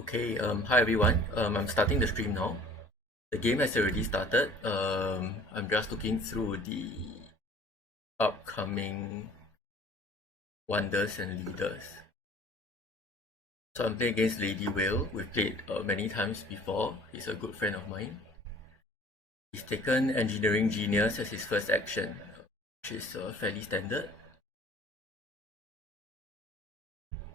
Okay, hi everyone. I'm starting the stream now. The game has already started. I'm just looking through the upcoming wonders and leaders. So I'm playing against ladywhale. We've played many times before. He's a good friend of mine. He's taken engineering genius as his first action, which is fairly standard.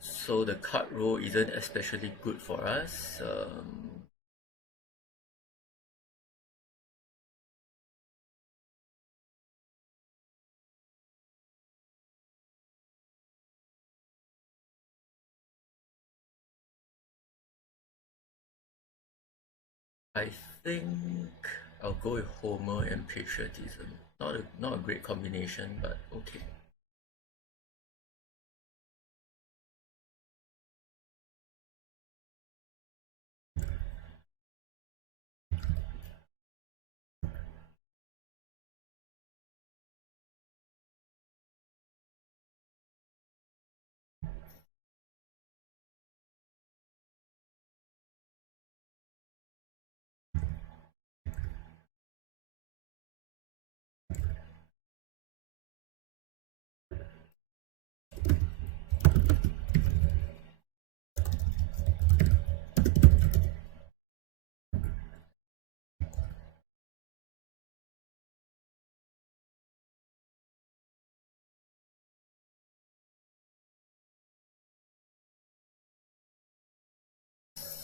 So the card roll isn't especially good for us. I think I'll go with Homer and patriotism. Not a great combination, but okay.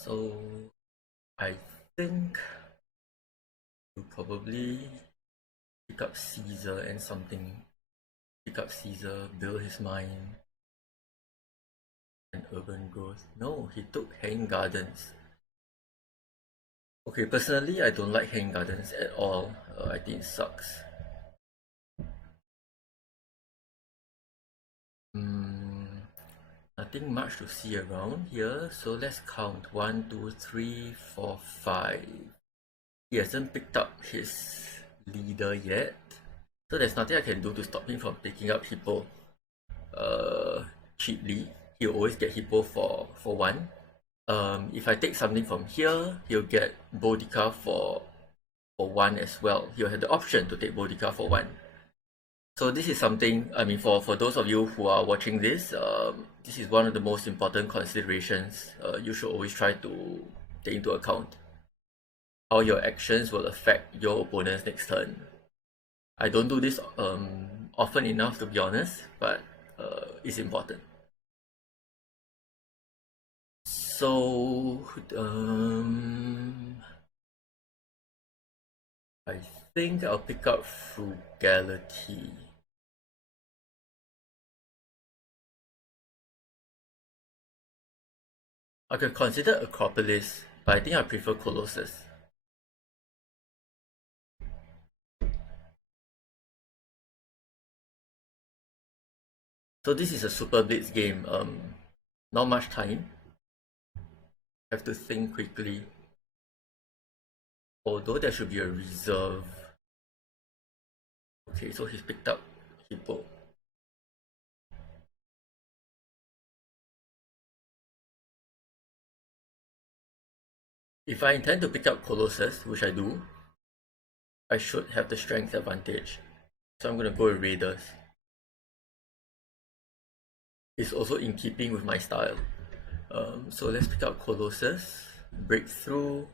So I think we'll probably pick up Caesar and something. Pick up Caesar, build his mind, and urban growth. No, he took Hanging Gardens. Okay, personally, I don't like Hanging Gardens at all. I think it sucks. Nothing much to see around here, so let's count. 1, 2, 3, 4, 5. He hasn't picked up his leader yet, so there's nothing I can do to stop him from picking up Hippo cheaply. He'll always get Hippo for 1. If I take something from here, he'll get Boudica for 1 as well. He'll have the option to take Boudica for 1. So this is something, I mean, for those of you who are watching this, this is one of the most important considerations you should always try to take into account. How your actions will affect your opponent's next turn. I don't do this often enough, to be honest, but it's important. So I think I'll pick up Frugality. I could consider Acropolis, but I think I prefer Colossus. So this is a Super Blitz game. Not much time. Have to think quickly. Although there should be a reserve. Okay, so he's picked up Hippo. If I intend to pick up Colossus, which I do, I should have the strength advantage. So I'm gonna go with Raiders. It's also in keeping with my style. So let's pick up Colossus, Breakthrough.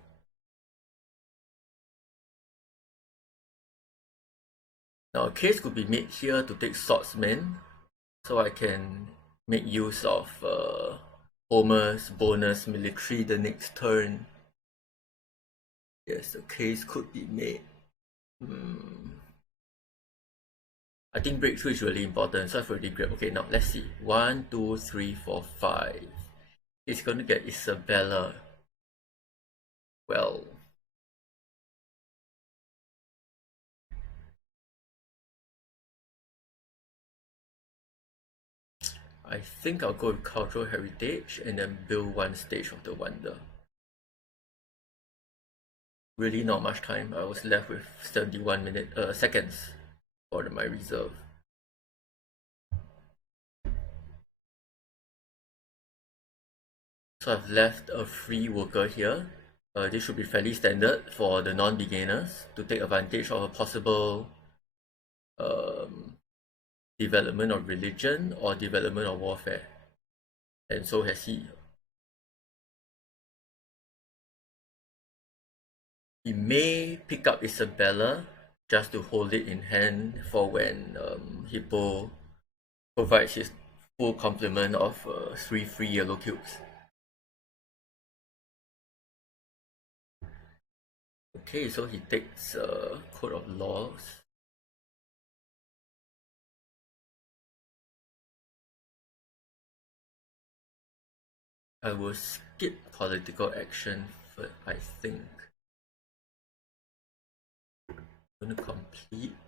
Now a case could be made here to take Swordsman, so I can make use of Homer's bonus military the next turn. Yes, the case could be made. I think breakthrough is really important, so I've already grabbed. Okay, now let's see. 1, 2, 3, 4, 5. It's going to get Isabella. Well, I think I'll go with cultural heritage and then build 1 stage of the wonder. Really not much time. I was left with 71 seconds for my reserve. So I've left a free worker here. This should be fairly standard for the non-beginners to take advantage of a possible um, development of religion or development of warfare. And so has he. He may pick up Isabella just to hold it in hand for when Hippo provides his full complement of 3 free yellow cubes. Okay, so he takes Code of Laws. I will skip political action, but I think I'm going to complete.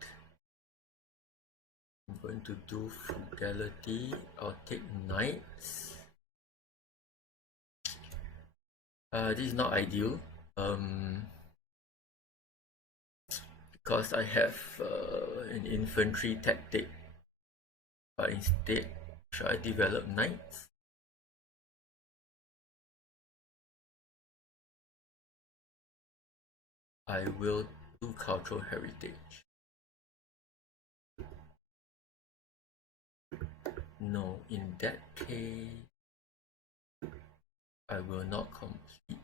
I'm going to do frugality. I'll take knights. This is not ideal. Because I have an infantry tactic, but instead, should I develop knights? I will do cultural heritage. No, in that case, I will not complete.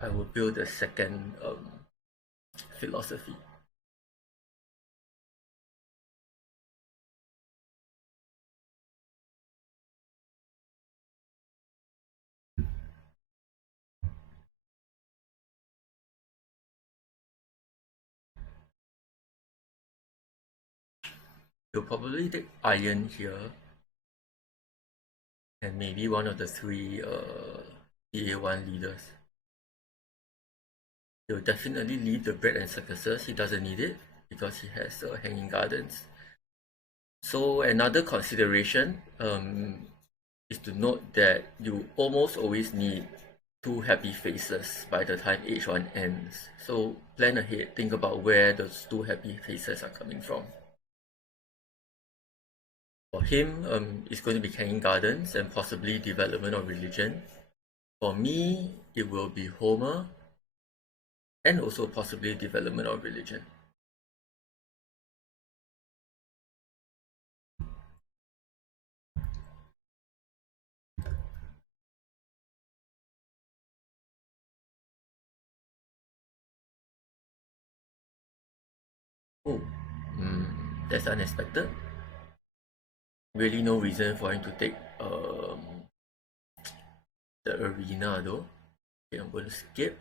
I will build a second philosophy. You'll probably take iron here, and maybe one of the 3 DA1 leaders. He'll definitely leave the bread and circuses. He doesn't need it because he has hanging gardens. So another consideration is to note that you almost always need 2 happy faces by the time H1 ends. So plan ahead, think about where those 2 happy faces are coming from. For him, it's going to be hanging gardens and possibly development of religion. For me, it will be Homer and also possibly development of religion. Oh, that's unexpected. Really no reason for him to take the arena though. Okay, I'm going to skip.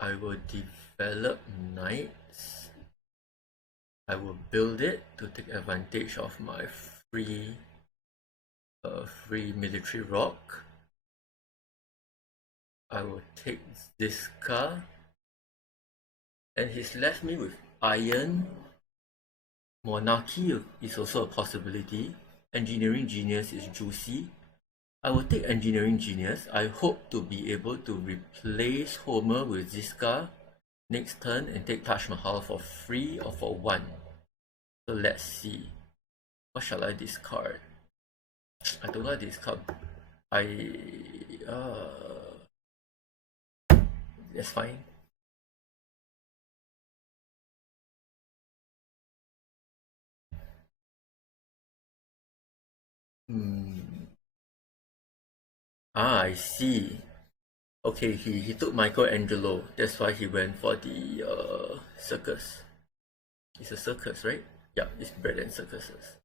I will develop knights. I will build it to take advantage of my free military rock. I will take this car, and he's left me with iron. Monarchy is also a possibility. Engineering genius is juicy. I will take engineering genius. I hope to be able to replace Homer with Ziska next turn and take Taj Mahal for free or for 1. So let's see. What shall I discard? I don't like discard. That's fine. I see. Okay, he took Michelangelo. That's why he went for the circus. It's a circus, right? Yeah, it's bread and circuses.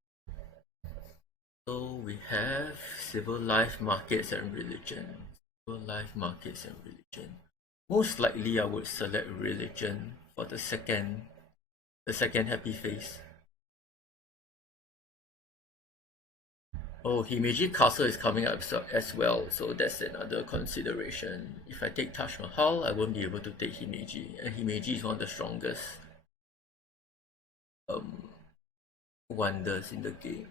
So we have civil life, markets, and religion. Civil life, markets, and religion. Most likely, I would select religion for the second happy face. Oh, Himeji Castle is coming up as well, so that's another consideration. If I take Taj Mahal, I won't be able to take Himeji, and Himeji is one of the strongest wonders in the game.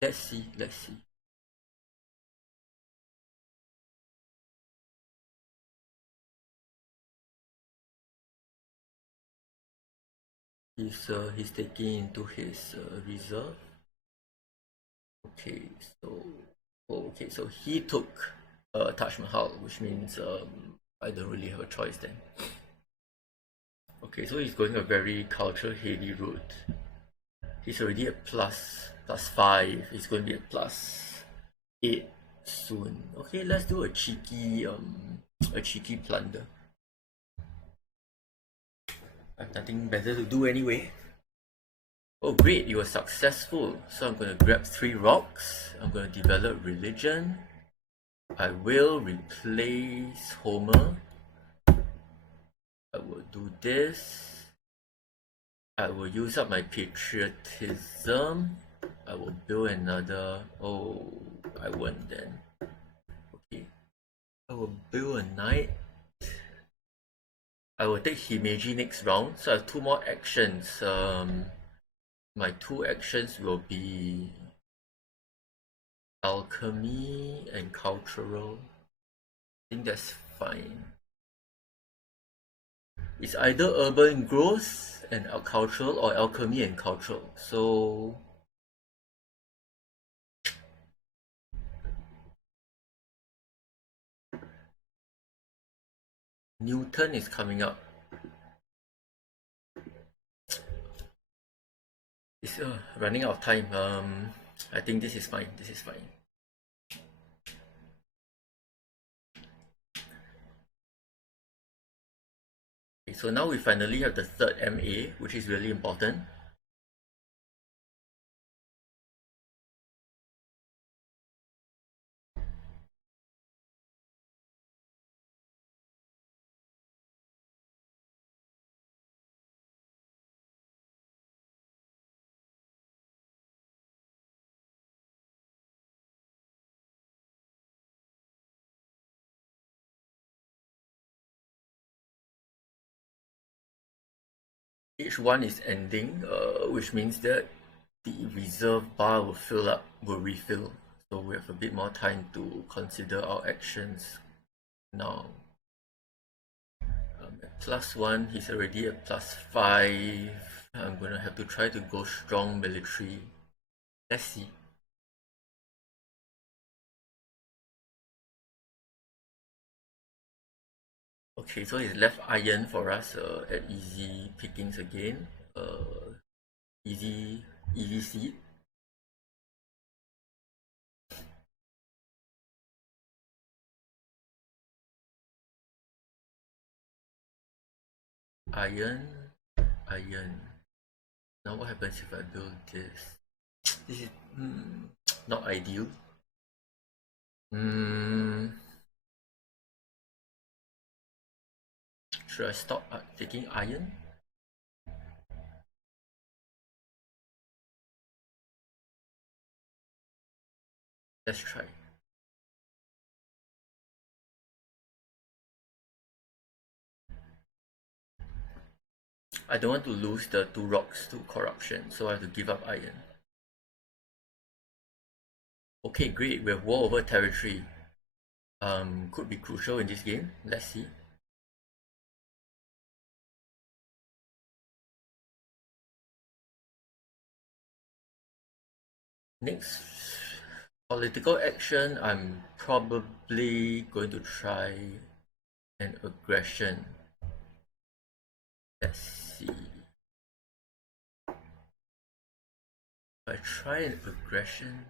Let's see. He's taking into his reserve. Okay, so so he took Taj Mahal, which means I don't really have a choice then. Okay, so he's going a very culture heavy route. He's already at +5. He's going to be at +8 soon. Okay, let's do a cheeky plunder. I have nothing better to do anyway. Oh great, you were successful. So I'm going to grab 3 rocks. I'm going to develop religion. I will replace Homer. I will do this. I will use up my patriotism. I will build another. Oh, I won't then. Okay. I will build a knight. I will take Himeji next round. So I have 2 more actions. My 2 actions will be alchemy and cultural. I think that's fine. It's either urban growth and cultural or alchemy and cultural. So Newton is coming up. It's running out of time. I think this is fine. This is fine. Okay, so now we finally have the 3rd MA, which is really important. H1 is ending, which means that the reserve bar will refill. So we have a bit more time to consider our actions now. At +1, he's already at +5. I'm gonna have to try to go strong military. Let's see. Okay, so he's left iron for us at easy pickings again. Easy seed. Iron. Now what happens if I build this? This is not ideal. Should I stop taking iron? Let's try. I don't want to lose the 2 rocks to corruption, so I have to give up iron. Okay, great. We have war over territory. Could be crucial in this game. Let's see. Next political action, I'm probably going to try an aggression. Let's see. If I try an aggression,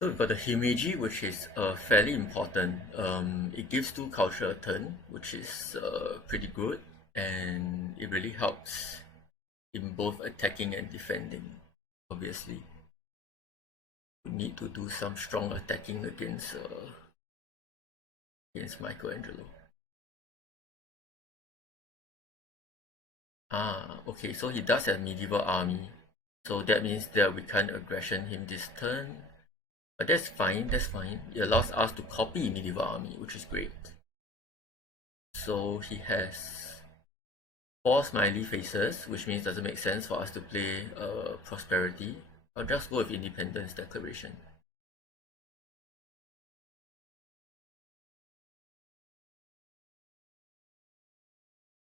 so we've got the Himeji, which is fairly important. It gives 2 culture a turn, which is pretty good, and it really helps in both attacking and defending. Obviously, we need to do some strong attacking against Michelangelo. Okay, so he does have medieval army, so that means that we can't aggression him this turn. But that's fine, that's fine. It allows us to copy medieval army, which is great. So he has 4 smiley faces, which means doesn't make sense for us to play prosperity. I'll just go with independence declaration.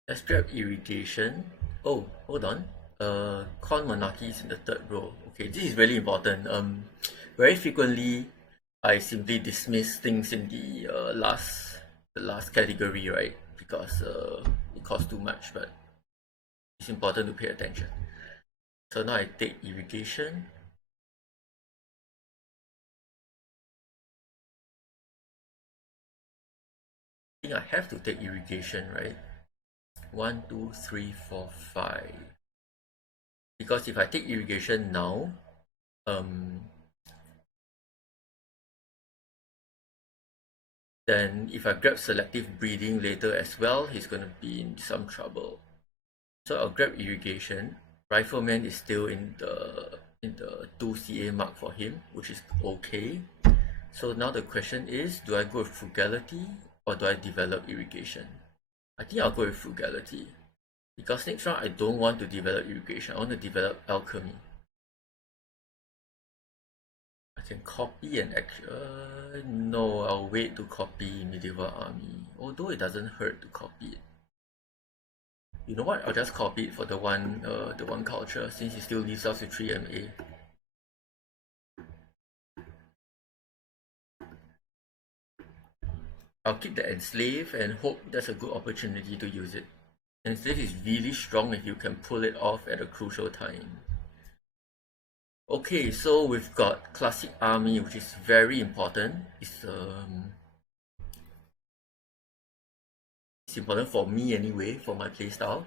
Let's grab irrigation. Oh, hold on. Corn monarchy is in the third row. Okay, this is really important. Very frequently I simply dismiss things in the last category, right? Because it costs too much, but it's important to pay attention. So now I take irrigation. I think I have to take irrigation, right? 1, 2, 3, 4, 5. Because if I take irrigation now, then if I grab selective breeding later as well, he's going to be in some trouble. So I'll grab irrigation. Rifleman is still in the 2 CA mark for him, which is okay. So now the question is, do I go with frugality or do I develop irrigation? I think I'll go with frugality. Because next round I don't want to develop irrigation, I want to develop alchemy. I can copy and no, I'll wait to copy medieval army, although it doesn't hurt to copy it. You know what, I'll just copy it for the one culture, since it still leaves us with 3 MA. I'll keep the enslave and hope there's a good opportunity to use it. Enslave is really strong if you can pull it off at a crucial time. Okay, so we've got classic army, which is very important. It's important for me anyway, for my playstyle.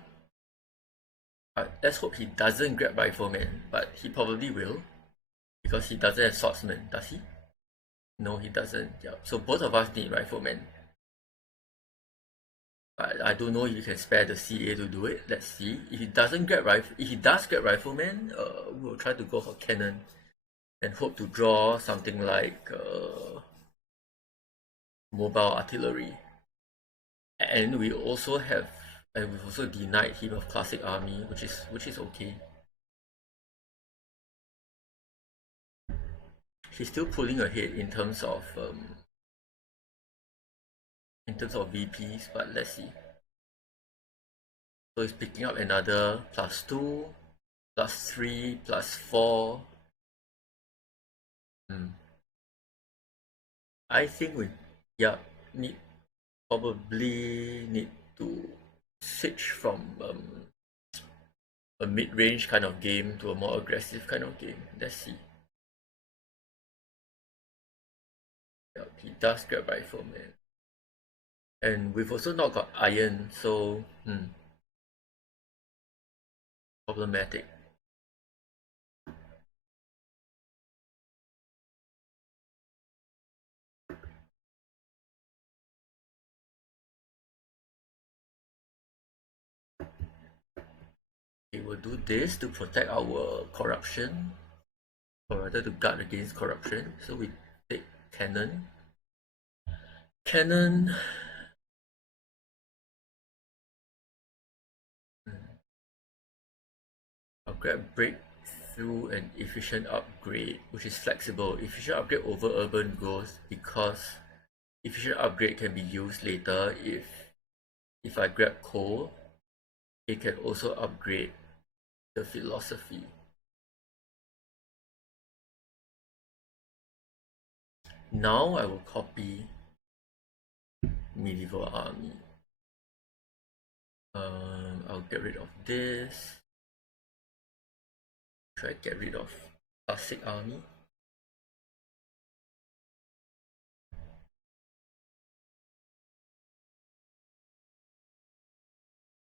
Let's hope he doesn't grab rifleman, but he probably will, because he doesn't have swordsman, does he? No, he doesn't. Yeah. So both of us need rifleman. I don't know if you can spare the CA to do it. Let's see. If he does get rifleman, we'll try to go for cannon and hope to draw something like mobile artillery. And we've also denied him of classic army, which is okay. He's still pulling ahead in terms of VPs, but let's see. So he's picking up another +2, +3, +4. I think we probably need to switch from a mid-range kind of game to a more aggressive kind of game. Let's see. Yep, he does grab rifleman. And we've also not got iron, so problematic. We will do this to protect our corruption, or rather to guard against corruption. So we take cannon. I'll grab breakthrough and efficient upgrade, which is flexible. Efficient upgrade over urban growth, because efficient upgrade can be used later if I grab coal. It can also upgrade the philosophy. Now I will copy medieval army. I'll get rid of this. Should I get rid of classic army?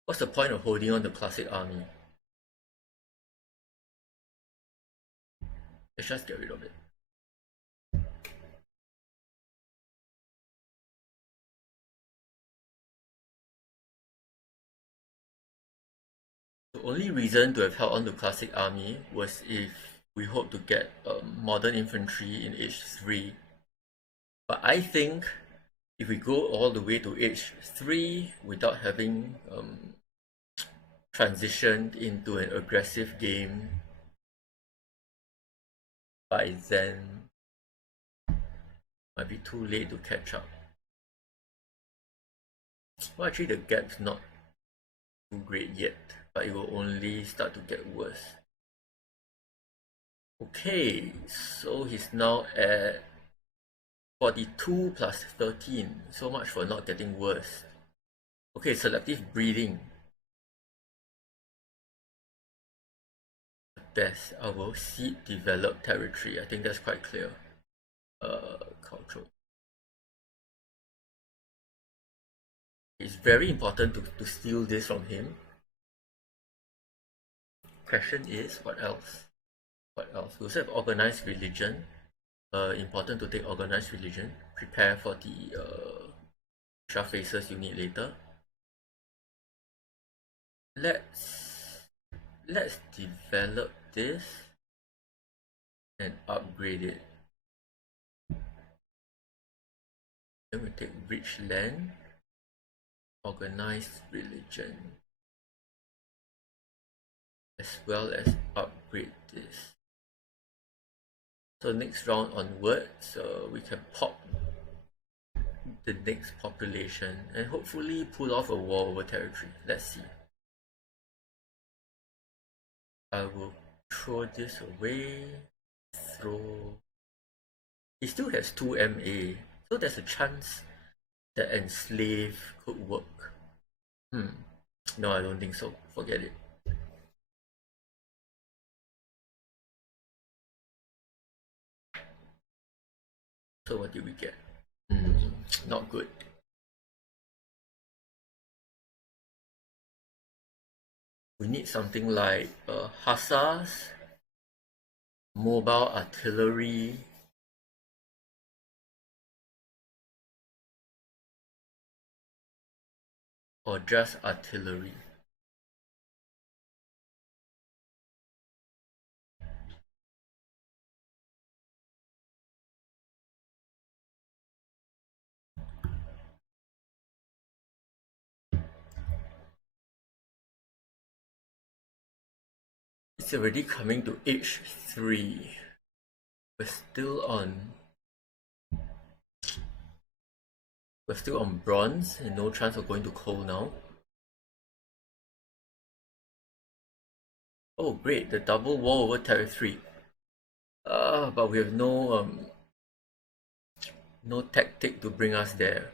What's the point of holding on to classic army? Let's just get rid of it. The only reason to have held on to classic army was if we hope to get modern infantry in age 3. But I think if we go all the way to age 3 without having transitioned into an aggressive game by then. Might be too late to catch up. Well, actually the gap's not too great yet, but it will only start to get worse. Okay, so he's now at 42 plus 13. So much for not getting worse. Okay, selective breeding. Best, our seed developed territory. I think that's quite clear. Cultural. It's very important to steal this from him. Question is, what else? What else? We also have organized religion. Important to take organized religion. Prepare for the extra phases you need later. Let's develop this and upgrade it. Then we take rich land, organized religion, as well as upgrade this. So next round onwards, we can pop the next population and hopefully pull off a war over territory. Let's see. I will throw this away. He still has 2 MA, so there's a chance that enslave could work. No, I don't think so. Forget it. So what did we get? Not good. We need something like hussars, mobile artillery, or just artillery. It's already coming to age 3. We're still on bronze and no chance of going to coal now. Oh great, the double war over territory. But we have no tactic to bring us there.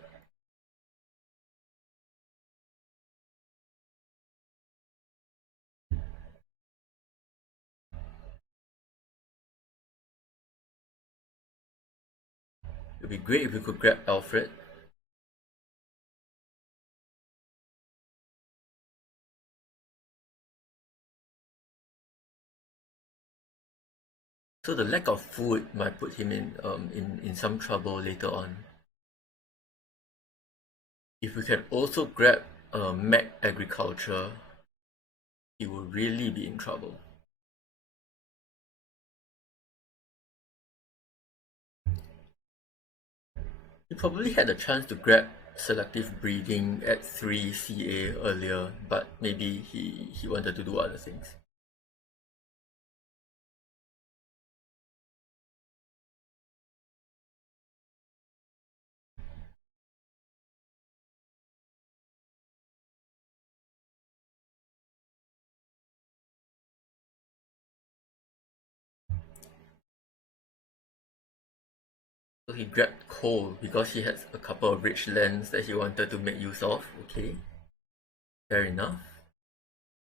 It would be great if we could grab Alfred. So the lack of food might put him in some trouble later on. If we can also grab mech agriculture, he will really be in trouble. He probably had a chance to grab selective breeding at 3 CA earlier, but maybe he wanted to do other things. So he grabbed coal because he had a couple of rich lands that he wanted to make use of. Okay, fair enough.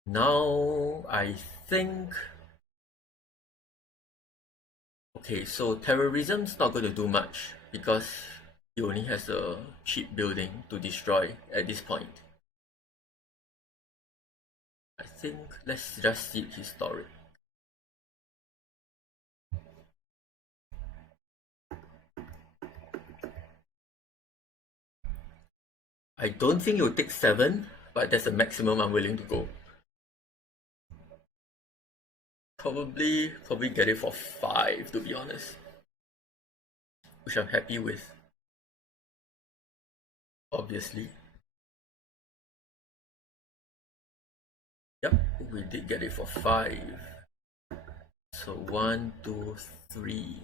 Now I think... Okay, so terrorism's not going to do much because he only has a cheap building to destroy at this point. I think let's just see historic. I don't think it will take 7, but that's the maximum I'm willing to go. Probably get it for 5 to be honest, which I'm happy with, obviously. Yep, we did get it for 5. So 1, 2, 3.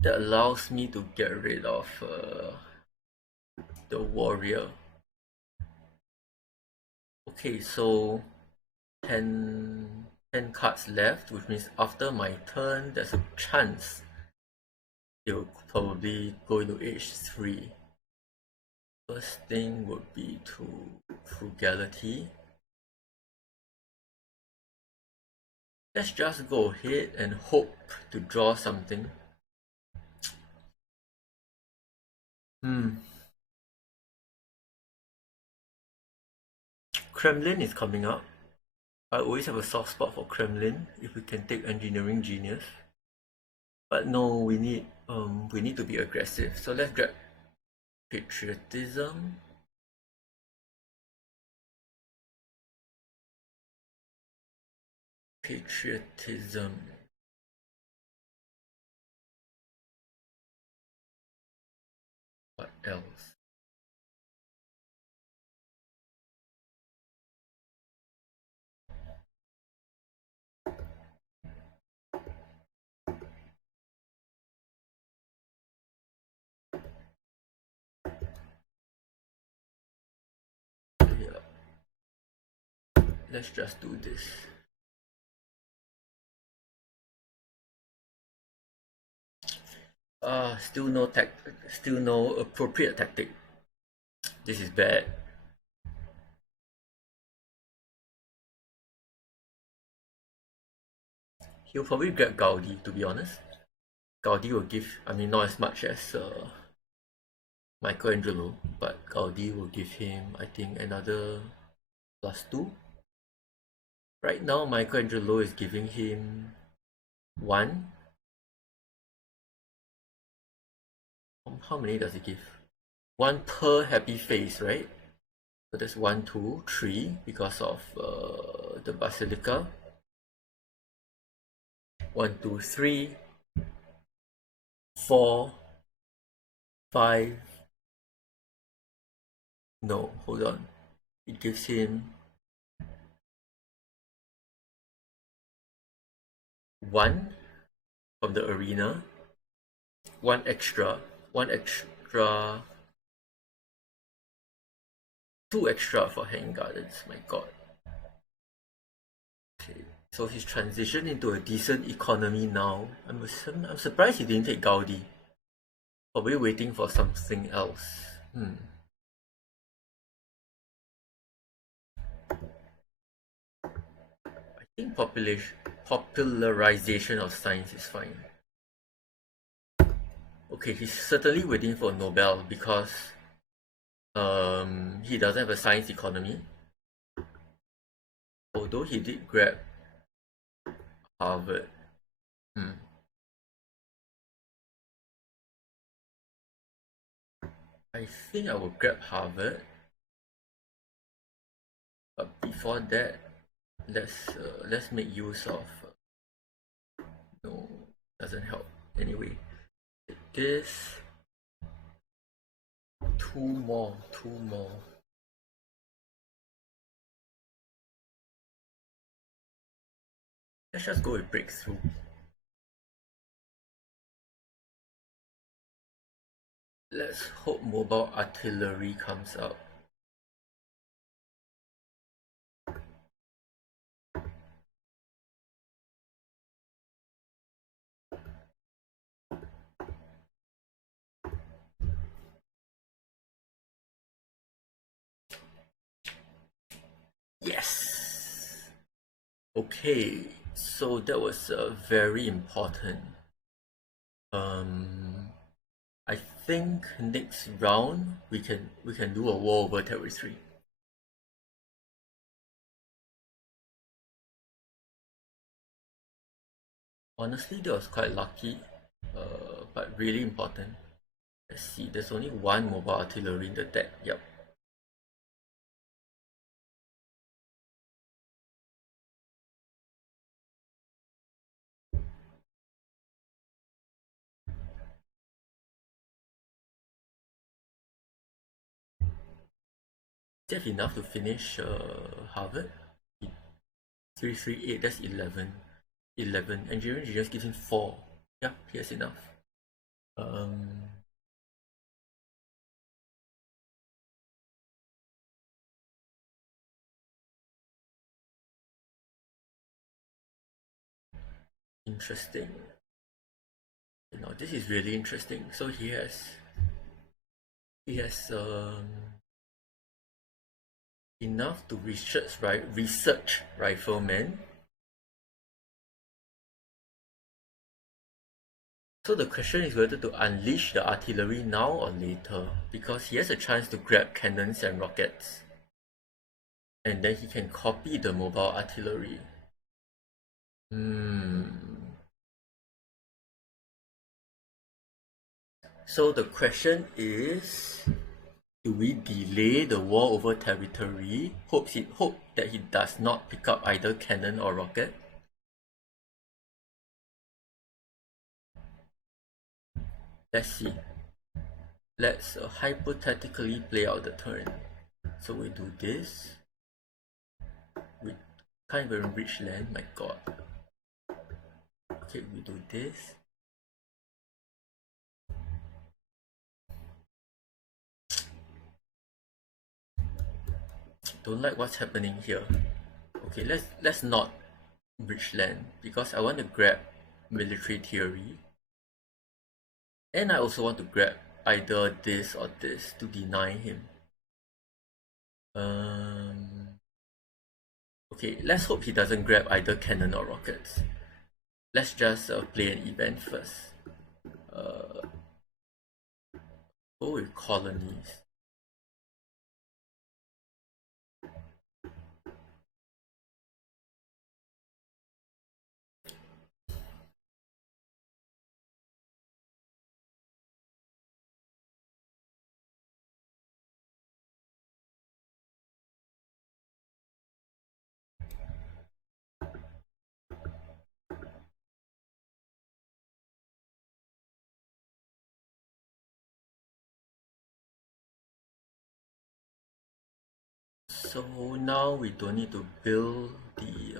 That allows me to get rid of the warrior. Okay, so 10 cards left, which means after my turn, there's a chance he'll probably go into H3. First thing would be to frugality. Let's just go ahead and hope to draw something. Kremlin is coming up. I always have a soft spot for Kremlin if we can take engineering genius. But no, we need to be aggressive. So let's grab patriotism. Patriotism. What else? Yeah. Let's just do this. Still no appropriate tactic. This is bad. He'll probably grab Gaudi, to be honest. Gaudi will give, I mean, not as much as Michelangelo, but Gaudi will give him, I think, another +2. Right now, Michelangelo is giving him 1. How many does he give? 1 per happy face, right? So that's 1, 2, 3 because of the Basilica. 1, 2, 3, 4, 5. No, hold on. It gives him 1 from the arena, 1 extra, 2 extra for Hanging Gardens. My god. Okay, so he's transitioned into a decent economy now. I'm surprised he didn't take Gaudi. Probably waiting for something else. I think popularization of science is fine. Okay, he's certainly waiting for Nobel because he doesn't have a science economy. Although he did grab Harvard. I think I will grab Harvard. But before that, let's make use of. No, doesn't help. Anyway, this 2 more. Let's just go with breakthrough. Let's hope mobile artillery comes out. Yes! Okay, so that was very important. I think next round we can do a war over territory. Honestly, that was quite lucky, but really important. Let's see, there's only 1 mobile artillery in the deck. Yep. that enough to finish Harvard? 338, that's 11. 11. Engineering just gives him 4. Yeah, he has enough. Interesting. You know, this is really interesting. So he has enough to research rifleman. So the question is whether to unleash the artillery now or later, because he has a chance to grab cannons and rockets, and then he can copy the mobile artillery. So the question is, do we delay the war over territory? Hope that he does not pick up either cannon or rocket? Let's see. Let's hypothetically play out the turn. So we do this. We can't even reach land, my god. Okay, we do this. Don't like what's happening here. Okay, let's not reach land because I want to grab military theory. And I also want to grab either this or this to deny him. Okay, let's hope he doesn't grab either cannon or rockets. Let's just play an event first. Go with colonies. So now we don't need to build the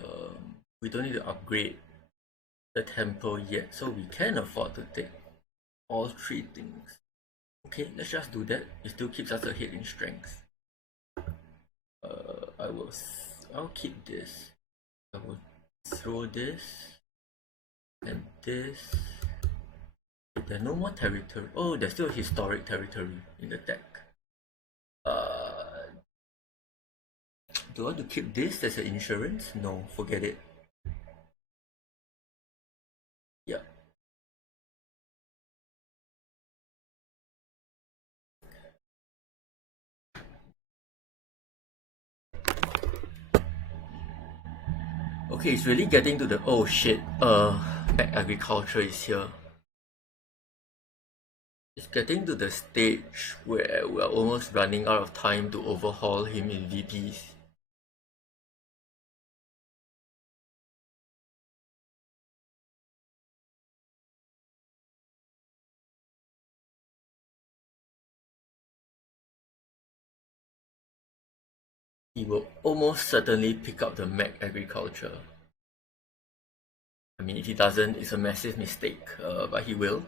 we don't need to upgrade the temple yet, so we can afford to take all 3 things. Okay, let's just do that. It still keeps us ahead in strength. I'll keep this. I will throw this and this. There's no more territory. Oh, there's still historic territory in the deck. Do I want to keep this as an insurance? No, forget it. Yeah. Okay, it's really getting to the oh shit. Agriculture is here. It's getting to the stage where we're almost running out of time to overhaul him in VPs. He will almost certainly pick up the mech agriculture. I mean, if he doesn't, it's a massive mistake, but he will.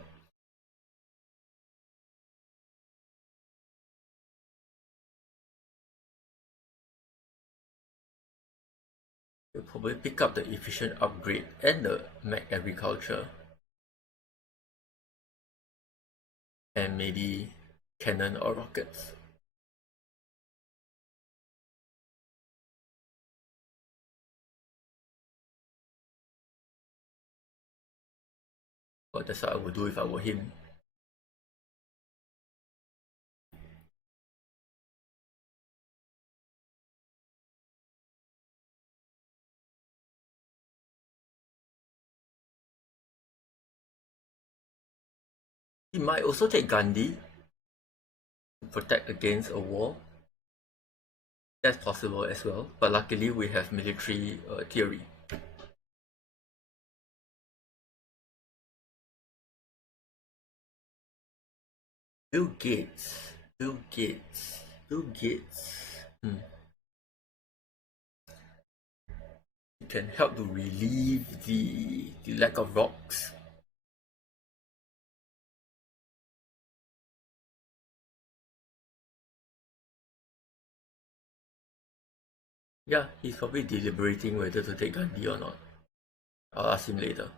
He'll probably pick up the efficient upgrade and the mech agriculture. And maybe cannon or rockets. But that's what I would do if I were him. He might also take Gandhi to protect against a war. That's possible as well, but luckily we have military theory. Bill Gates. Hmm. It can help to relieve the lack of rocks. Yeah, he's probably deliberating whether to take Gandhi or not. I'll ask him later.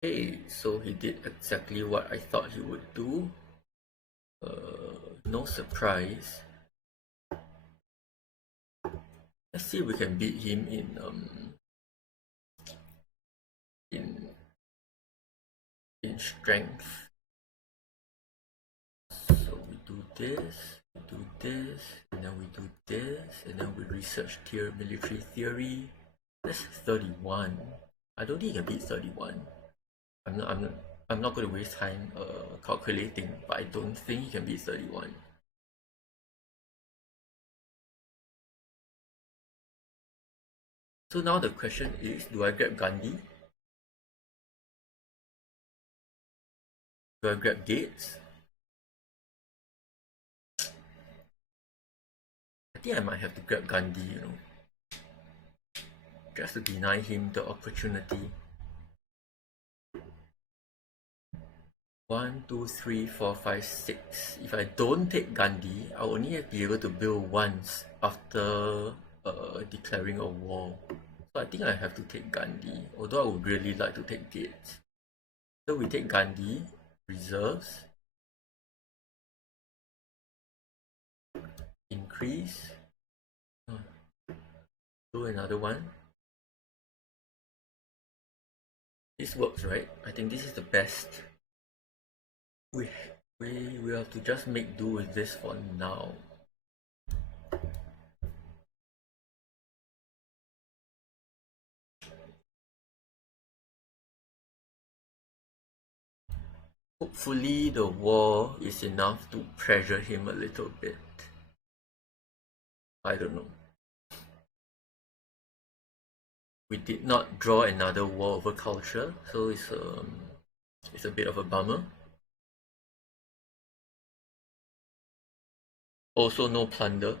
Hey, so he did exactly what I thought he would do. No surprise. Let's see if we can beat him in in strength. So we do this, and then we do this, and then we research military theory. That's 31. I don't think he can beat 31. I'm not going to waste time calculating, but I don't think he can beat 31. So now the question is, do I grab Gandhi? Do I grab Gates? I think I might have to grab Gandhi, just to deny him the opportunity. 1, 2, 3, 4, 5, 6. If I don't take Gandhi, I'll only be able to build once after declaring a war. So I think I have to take Gandhi, although I would really like to take Gates. So we take Gandhi, reserves, increase, do another one. This works, right? I think this is the best. We have to just make do with this for now. Hopefully the war is enough to pressure him a little bit. I don't know. We did not draw another war over culture, so it's a bit of a bummer. Also no plunder.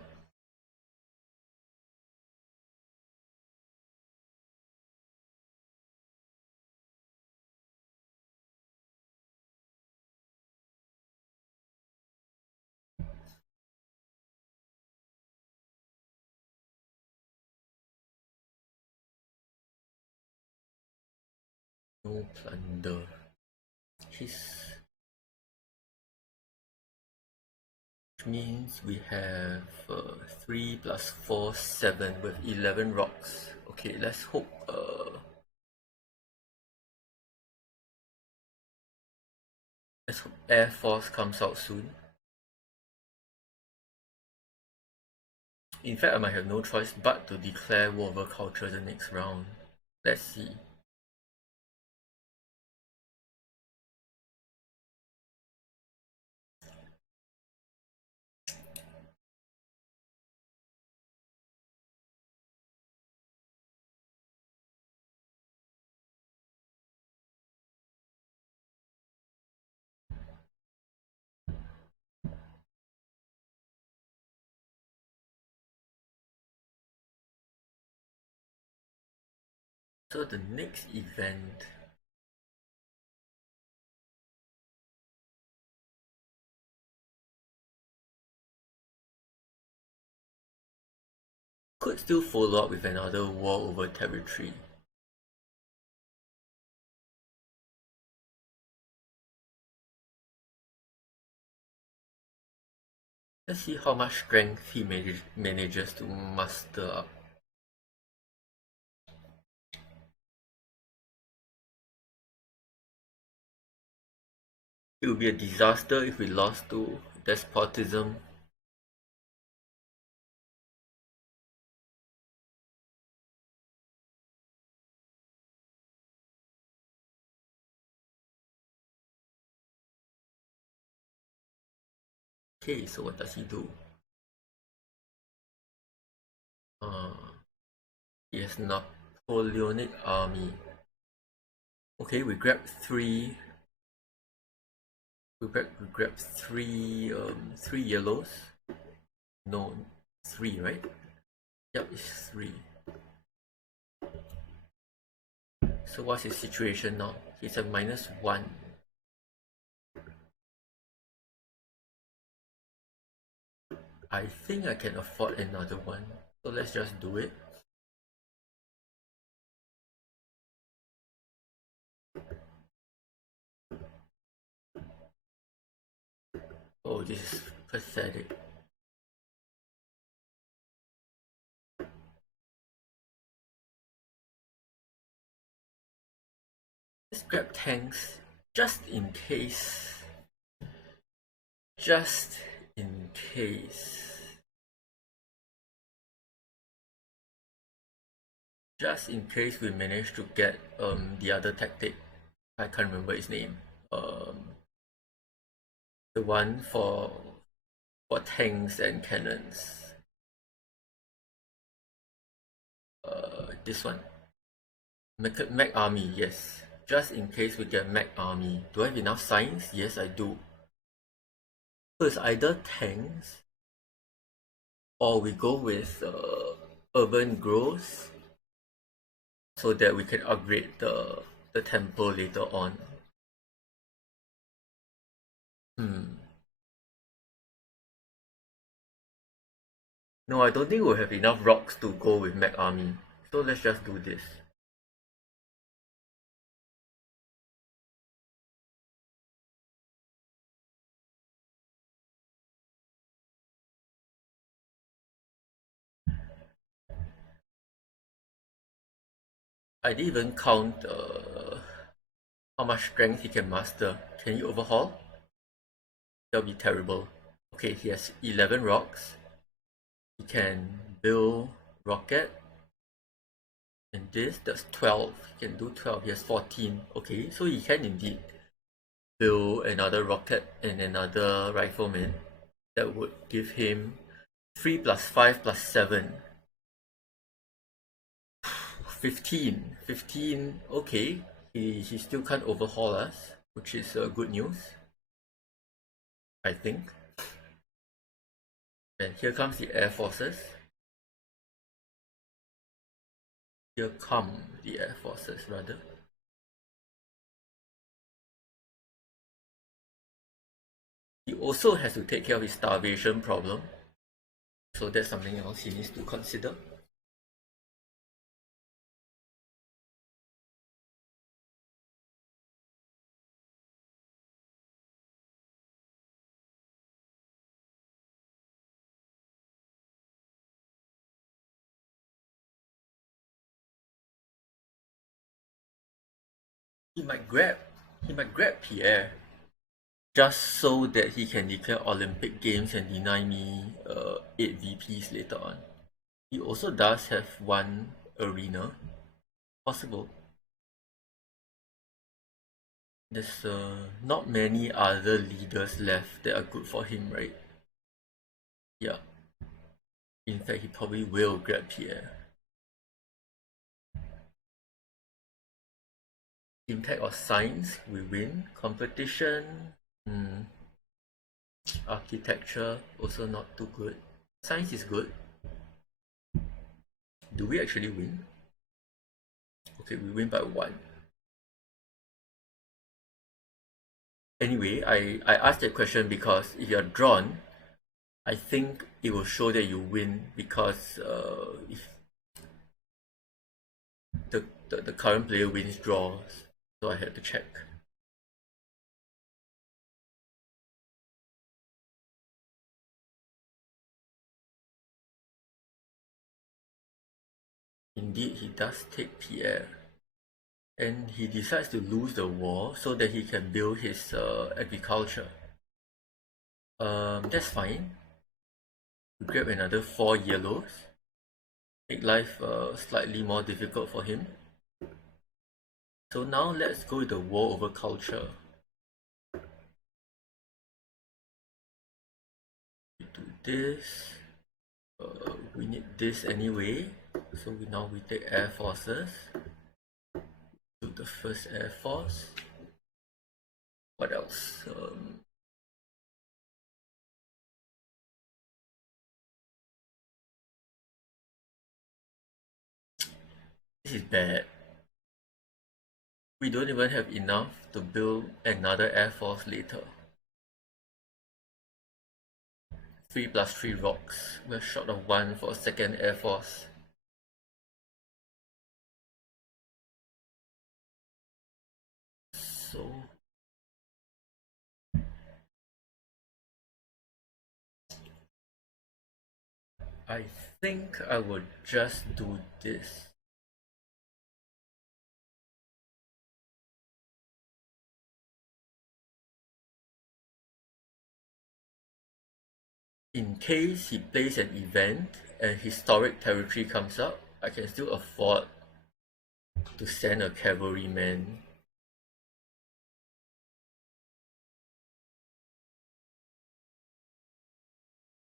No plunder. Which means we have 3 plus 4, 7 with 11 rocks. Okay, let's hope Air Force comes out soon. In fact, I might have no choice but to declare war over culture the next round. Let's see. So the next event could still follow up with another war over territory. Let's see how much strength he manages to muster up. It would be a disaster if we lost to despotism. Okay, so what does he do? He has Napoleonic army. Okay, we grab three. We grab three yellows. No, three, right? Yep, it's three. So what's his situation now? He's at -1. I think I can afford another one. So let's just do it. Oh, this is pathetic. Let's grab tanks just in case. Just in case. Just in case we manage to get the other tactic. I can't remember his name. The one for tanks and cannons. This one. Mech army, yes. Just in case we get mech army. Do I have enough science? Yes, I do. So it's either tanks or we go with urban growth so that we can upgrade the temple later on. No, I don't think we'll have enough rocks to go with mech army. So let's just do this. I didn't even count how much strength he can master. Can he overhaul? That'll be terrible. Okay, he has 11 rocks. He can build rocket. And that's 12. He can do 12. He has 14. Okay, so he can indeed build another rocket and another rifleman. That would give him 3 plus 5 plus 7. 15. 15. Okay, he still can't overhaul us, which is good news, I think. And here comes the air forces. Here come the air forces, rather. He also has to take care of his starvation problem. So that's something else he needs to consider. He might grab Pierre just so that he can declare Olympic Games and deny me 8 VPs later on. He also does have one arena. Possible. There's not many other leaders left that are good for him, right? Yeah. In fact, he probably will grab Pierre. Impact of science, we win. Competition, architecture, also not too good. Science is good. Do we actually win? Okay, we win by 1. Anyway, I asked that question because if you're drawn, I think it will show that you win because if the current player wins draws, so I had to check. Indeed, he does take Pierre. And he decides to lose the war so that he can build his agriculture. That's fine. We grab another 4 yellows. Make life slightly more difficult for him. So now let's go with the war over culture. We do this. We need this anyway. So now we take air forces. Do the first Air Force. What else? This is bad. We don't even have enough to build another Air Force later. 3 plus 3 rocks. We're short of 1 for second Air Force. So I think I would just do this. In case he plays an event and historic territory comes up, I can still afford to send a cavalryman.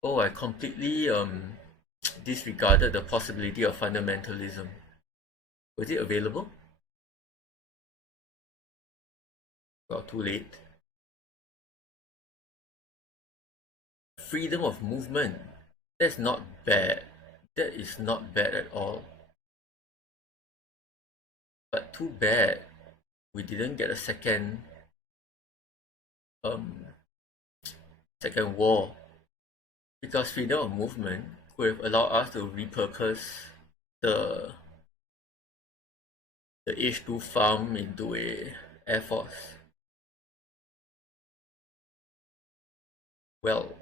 Oh, I completely disregarded the possibility of fundamentalism. Was it available? Well, too late. Freedom of movement. That's not bad. That is not bad at all. But too bad we didn't get a second war, because freedom of movement would have allowed us to repurpose the H2 farm into a Air Force. Well,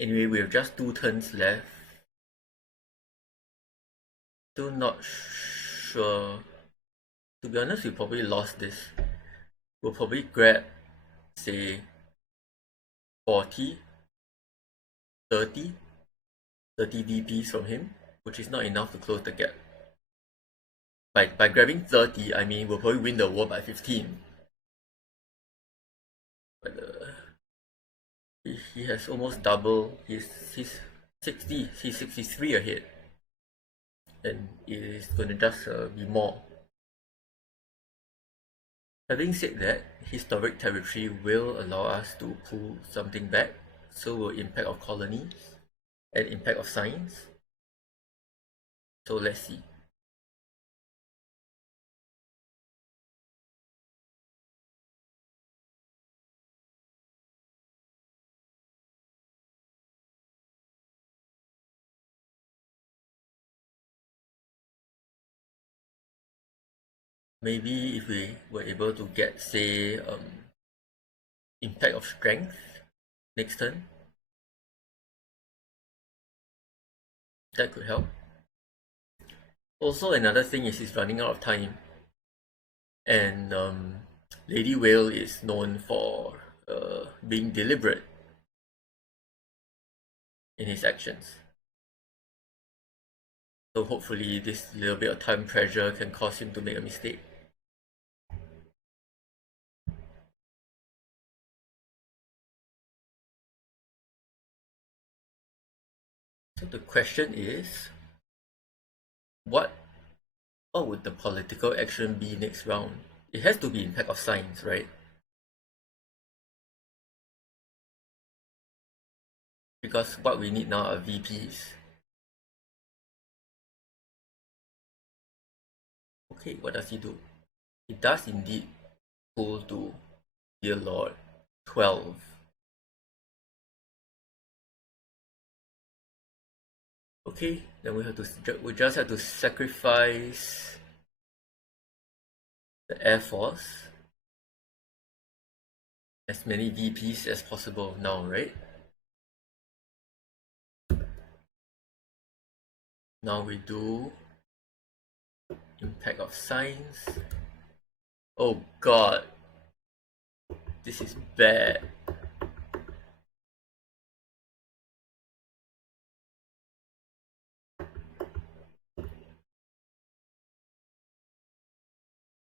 anyway, we have just 2 turns left. Still not sure. To be honest, we probably lost this. We'll probably grab, say, 40, 30 VPs from him, which is not enough to close the gap. By grabbing 30, I mean we'll probably win the war by 15. But he has almost double. He's 60. He's 63 ahead, and it is going to just be more. Having said that, historic territory will allow us to pull something back. So will impact of colonies and impact of science. So let's see. Maybe if we were able to get, say, impact of strength next turn, that could help. Also, another thing is he's running out of time, and ladywhale is known for being deliberate in his actions. So hopefully this little bit of time pressure can cause him to make a mistake. So the question is, what would the political action be next round? It has to be impact of science, right? Because what we need now are VPs. Okay, what does he do? He does indeed pull to Dear Lord 12. Okay, then we just have to sacrifice the Air Force, as many VPs as possible now, right? Now we do impact of science. Oh god, this is bad.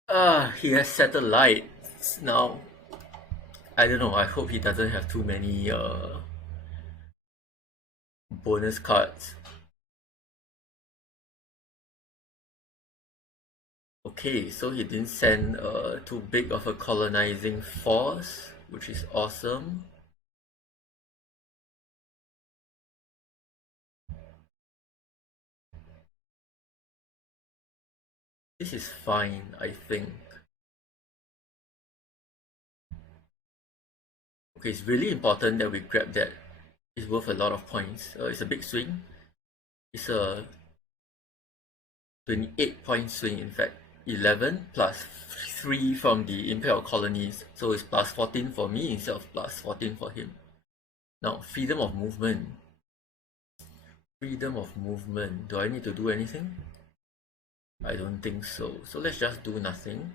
He has satellites now. I don't know. I hope he doesn't have too many bonus cards. Okay, so he didn't send too big of a colonizing force, which is awesome. This is fine, I think. Okay, it's really important that we grab that. It's worth a lot of points. It's a big swing. It's a 28-point swing, in fact. 11 plus 3 from the Imperial colonies. So it's plus 14 for me instead of plus 14 for him. Now, freedom of movement. Freedom of movement. Do I need to do anything? I don't think so. So let's just do nothing.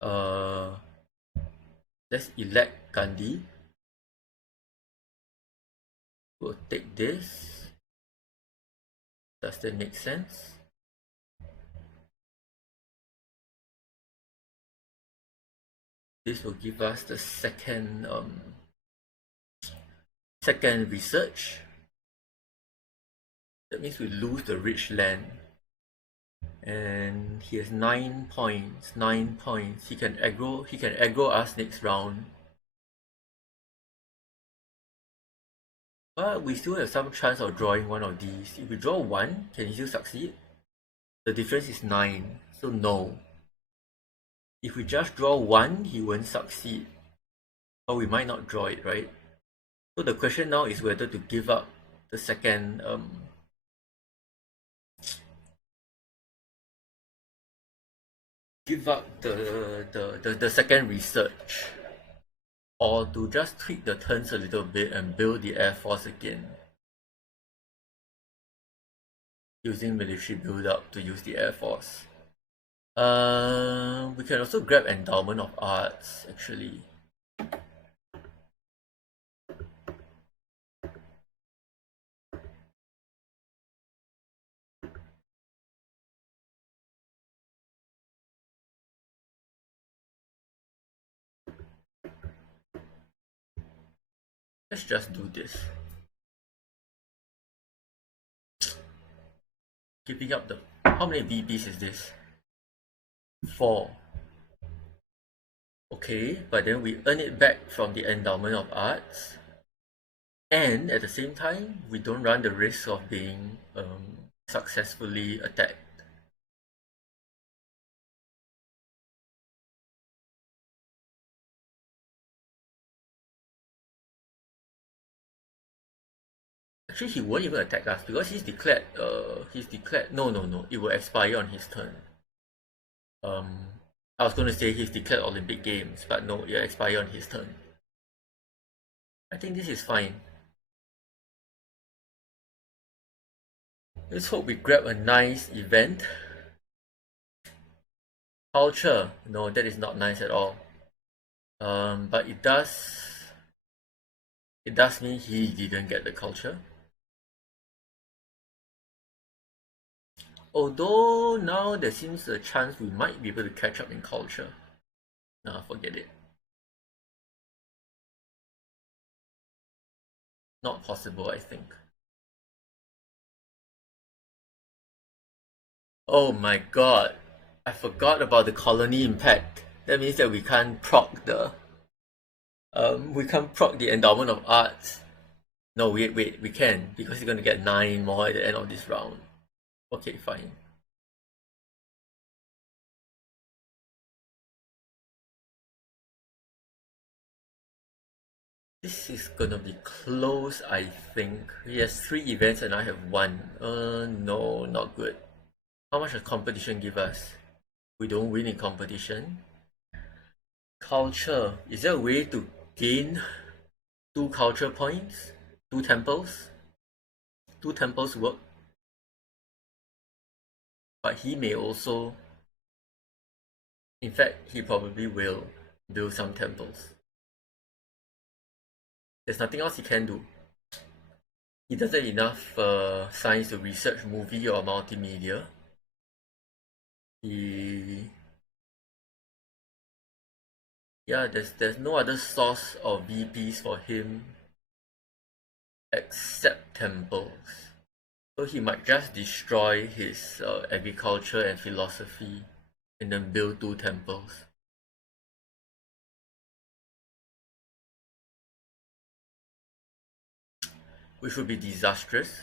Let's elect Gandhi. We'll take this. Does that make sense? This will give us the second research. That means we lose the rich land. And he has 9 points. 9 points. He can aggro us next round. But we still have some chance of drawing one of these. If we draw one, can he still succeed? The difference is 9, so no. If we just draw one, he won't succeed. Or we might not draw it, right? So the question now is whether to give up the second the second research, or to just tweak the turns a little bit and build the air force again, using military build up to use the air force. We can also grab endowment of arts actually. Let's just do this. Keeping up the... How many BBs is this? 4. Okay, but then we earn it back from the endowment of arts. And at the same time, we don't run the risk of being successfully attacked. Actually, he won't even attack us because he's declared. No. It will expire on his turn. I was going to say he's declared Olympic Games, but no, it will expire on his turn. I think this is fine. Let's hope we grab a nice event. Culture. No, that is not nice at all. But it does mean he didn't get the culture. Although now there seems a chance we might be able to catch up in culture. Nah, forget it. Not possible, I think. Oh my god. I forgot about the colony impact. That means that we can't proc the endowment of arts. No, wait, we can, because he's gonna get 9 more at the end of this round. Okay, fine. This is gonna be close, I think. He has 3 events and I have 1. No, not good. How much does competition give us? We don't win in competition. Culture. Is there a way to gain 2 culture points? 2 temples? 2 temples work. But he may also... In fact, he probably will build some temples. There's nothing else he can do. He doesn't have enough science to research movie or multimedia. He Yeah, there's no other source of VPs for him except temples. So he might just destroy his agriculture and philosophy and then build 2 temples. Which would be disastrous.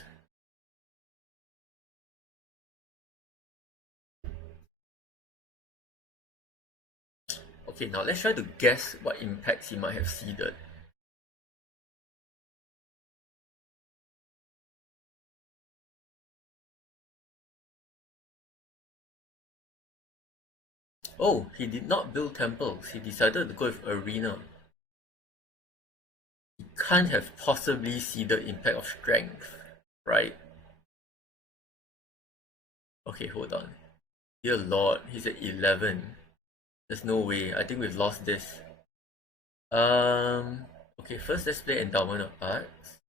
Okay, now let's try to guess what impacts he might have seeded. Oh, he did not build temples. He decided to go with arena. He can't have possibly seeded impact of strength, right? Okay, hold on. Dear Lord, he's at 11. There's no way. I think we've lost this. Okay, first let's play Endowment of Arts.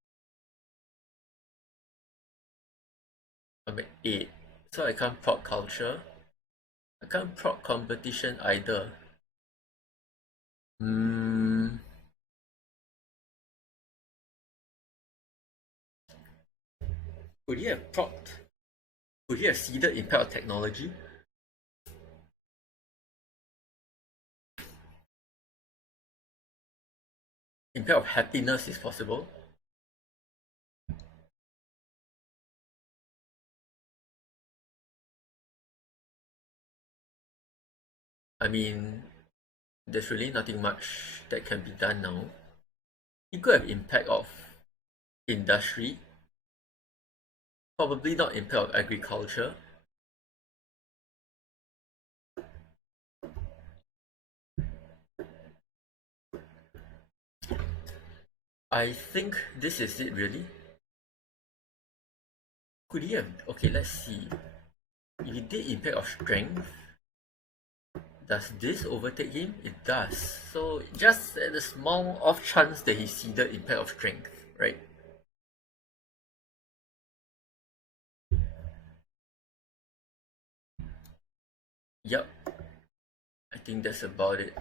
I'm at 8. So I can't proc culture. I can't proc competition either. Could he have procced? Could he have seeded impact of technology? Impact of happiness is possible. I mean, there's really nothing much that can be done now. He could have impact of industry, probably not impact of agriculture. I think this is it really. Could he have, okay, let's see. If he did impact of strength, does this overtake him? It does. So just at a small off chance that he seeded impact of strength, right? Yup. I think that's about it.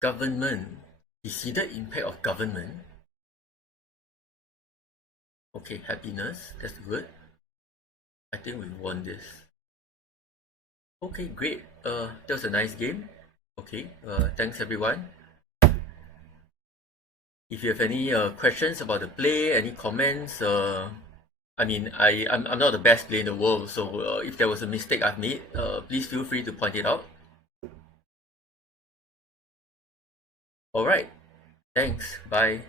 Government. He seeded impact of government. Okay, happiness. That's good. I think we won this. Okay, great. That was a nice game. Okay, thanks everyone. If you have any questions about the play, any comments, I mean, I'm not the best player in the world, so if there was a mistake I've made, please feel free to point it out. Alright, thanks, bye.